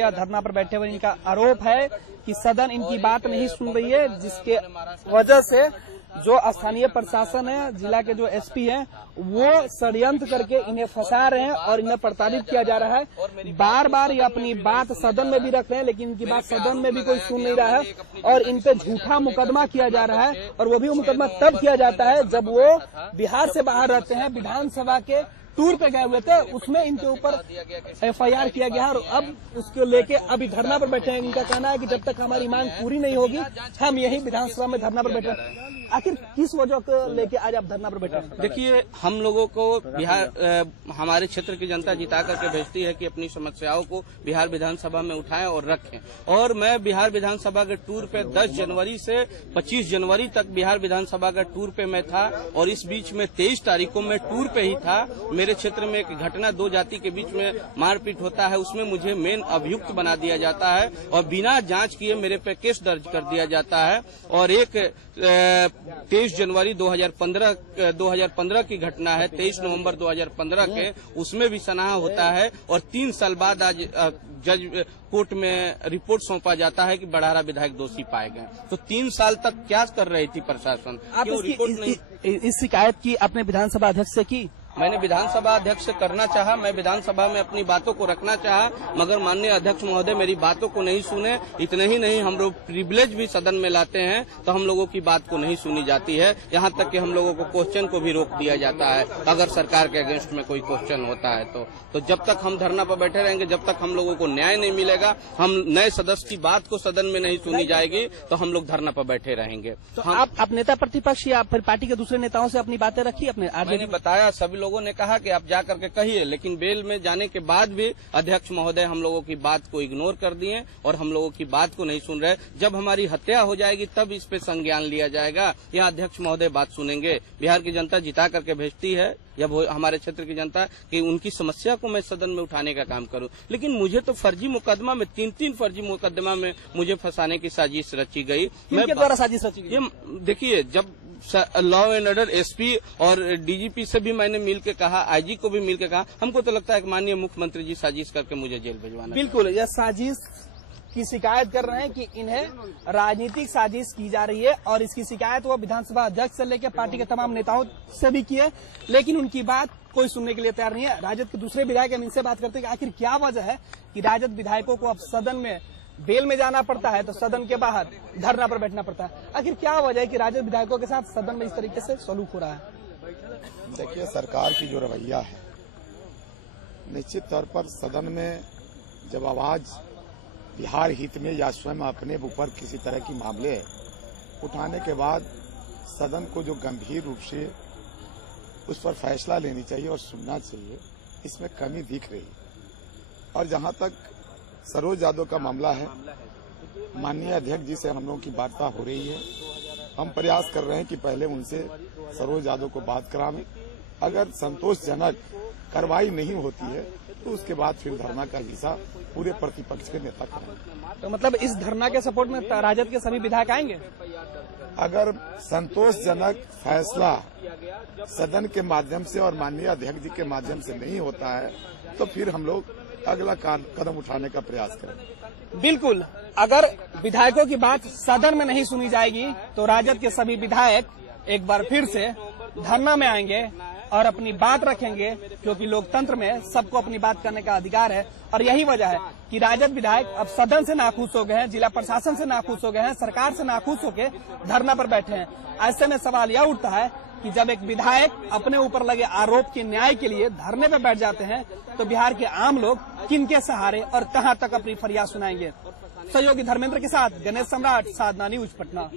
या धरना पर बैठे हुए। इनका आरोप है कि सदन इनकी बात नहीं सुन रही है, जिसके वजह से जो स्थानीय प्रशासन है, जिला के जो एसपी हैं, वो षड्यंत्र करके इन्हें फंसा रहे हैं और इन्हें प्रताड़ित किया जा रहा है। बार बार ये अपनी बात सदन में भी रख रहे हैं, लेकिन इनकी बात सदन में भी कोई सुन नहीं रहा है और इन पे झूठा मुकदमा किया जा रहा है। और वो भी मुकदमा तब किया जाता है जब वो बिहार से बाहर रहते हैं, विधानसभा के टूर पे गए हुए थे, उसमें इनके ऊपर FIR किया गया और अब उसको लेके अभी धरना पर बैठे हैं। इनका कहना है कि जब तक हमारी मांग पूरी नहीं होगी हम यही विधानसभा में धरना पर बैठे हैं। आखिर किस वजह को लेके आज आप धरना पर बैठे हैं? देखिए, हम लोगों को बिहार हमारे क्षेत्र की जनता जिता करके भेजती है कि अपनी समस्याओं को बिहार विधानसभा में उठाएं और रखें। और मैं बिहार विधानसभा के टूर पे 10 जनवरी से 25 जनवरी तक बिहार विधानसभा का टूर पे मैं था और इस बीच में 23 तारीख को मैं टूर पे ही था। मेरे क्षेत्र में एक घटना, 2 जाति के बीच में मारपीट होता है, उसमें मुझे मेन अभियुक्त बना दिया जाता है और बिना जांच किए मेरे पे केस दर्ज कर दिया जाता है। और एक 23 जनवरी 2015 की घटना है, 23 नवंबर 2015 के, उसमें भी सनाहा होता है और 3 साल बाद आज जज कोर्ट में रिपोर्ट सौंपा जाता है कि बड़ारा विधायक दोषी पाए गए। तो 3 साल तक क्या कर रही थी प्रशासन? क्यों रिपोर्ट नहीं? इस शिकायत की अपने विधानसभा अध्यक्ष से की? मैंने विधानसभा अध्यक्ष से करना चाहा, मैं विधानसभा में अपनी बातों को रखना चाहा, मगर माननीय अध्यक्ष महोदय मेरी बातों को नहीं सुने। इतने ही नहीं, हम लोग प्रिविलेज भी सदन में लाते हैं तो हम लोगों की बात को नहीं सुनी जाती है। यहाँ तक कि हम लोगों को क्वेश्चन को भी रोक दिया जाता है अगर सरकार के अगेंस्ट में कोई क्वेश्चन होता है तो जब तक हम धरना पर बैठे रहेंगे, जब तक हम लोगों को न्याय नहीं मिलेगा, हम नए सदस्य की बात को सदन में नहीं सुनी जाएगी, तो हम लोग धरना पर बैठे रहेंगे। तो आप नेता प्रतिपक्ष या फिर पार्टी के दूसरे नेताओं से अपनी बातें रखी? मैंने बताया, सभी लोगों ने कहा कि आप जा करके कहिए, लेकिन बेल में जाने के बाद भी अध्यक्ष महोदय हम लोगों की बात को इग्नोर कर दिए और हम लोगों की बात को नहीं सुन रहे। जब हमारी हत्या हो जाएगी तब इस पे संज्ञान लिया जाएगा, या अध्यक्ष महोदय बात सुनेंगे। बिहार की जनता जिता करके भेजती है या हमारे क्षेत्र की जनता कि उनकी समस्या को मैं सदन में उठाने का काम करूं, लेकिन मुझे तो फर्जी मुकदमा में 3 फर्जी मुकदमा में मुझे फंसाने की साजिश रची गई। किसके द्वारा साजिश रची गई? देखिए, जब लॉ एंड ऑर्डर एसपी और डीजीपी से भी मैंने मिल के कहा, आईजी को भी मिल के कहा, हमको तो लगता है कि माननीय मुख्यमंत्री जी साजिश करके मुझे जेल भिजवाना। बिल्कुल, यह साजिश की शिकायत कर रहे हैं कि इन्हें राजनीतिक साजिश की जा रही है और इसकी शिकायत वो विधानसभा अध्यक्ष से लेकर पार्टी के तमाम नेताओं से भी की है, लेकिन उनकी बात कोई सुनने के लिए तैयार नहीं है। राजद के दूसरे विधायक हम इनसे बात करते हैं कि आखिर क्या वजह है कि राजद विधायकों को अब सदन में बेल में जाना पड़ता है तो सदन के बाहर धरना पर बैठना पड़ता है। आखिर क्या वजह है कि राजद विधायकों के साथ सदन में इस तरीके से सलूक हो रहा है? देखिए, सरकार की जो रवैया है, निश्चित तौर पर सदन में जब आवाज बिहार हित में या स्वयं अपने ऊपर किसी तरह की मामले उठाने के बाद सदन को जो गंभीर रूप से उस पर फैसला लेनी चाहिए और सुनना चाहिए, इसमें कमी दिख रही है। और जहां तक सरोज यादव का मामला है, माननीय अध्यक्ष जी से हम लोगों की वार्ता हो रही है। हम प्रयास कर रहे हैं कि पहले उनसे सरोज यादव को बात करावें। अगर संतोषजनक कार्रवाई नहीं होती है तो उसके बाद फिर धरना का हिस्सा पूरे प्रतिपक्ष के नेता करेंगे। तो मतलब इस धरना के सपोर्ट में राजद के सभी विधायक आएंगे? अगर संतोषजनक फैसला सदन के माध्यम से और माननीय अध्यक्ष जी के माध्यम से नहीं होता है तो फिर हम लोग अगला कदम उठाने का प्रयास करेंगे। बिल्कुल, अगर विधायकों की बात सदन में नहीं सुनी जाएगी तो राजद के सभी विधायक एक बार फिर से धरना में आएंगे और अपनी बात रखेंगे, क्योंकि लोकतंत्र में सबको अपनी बात करने का अधिकार है। और यही वजह है कि राजद विधायक अब सदन से नाखुश हो गए हैं, जिला प्रशासन से नाखुश हो गए हैं, सरकार से नाखुश होकर धरना पर बैठे हैं। ऐसे में सवाल यह उठता है कि जब एक विधायक अपने ऊपर लगे आरोप के न्याय के लिए धरने पर बैठ जाते हैं तो बिहार के आम लोग किनके सहारे और कहां तक अपनी फरियाद सुनाएंगे? सहयोगी धर्मेंद्र के साथ गणेश सम्राट, साधना न्यूज, पटना।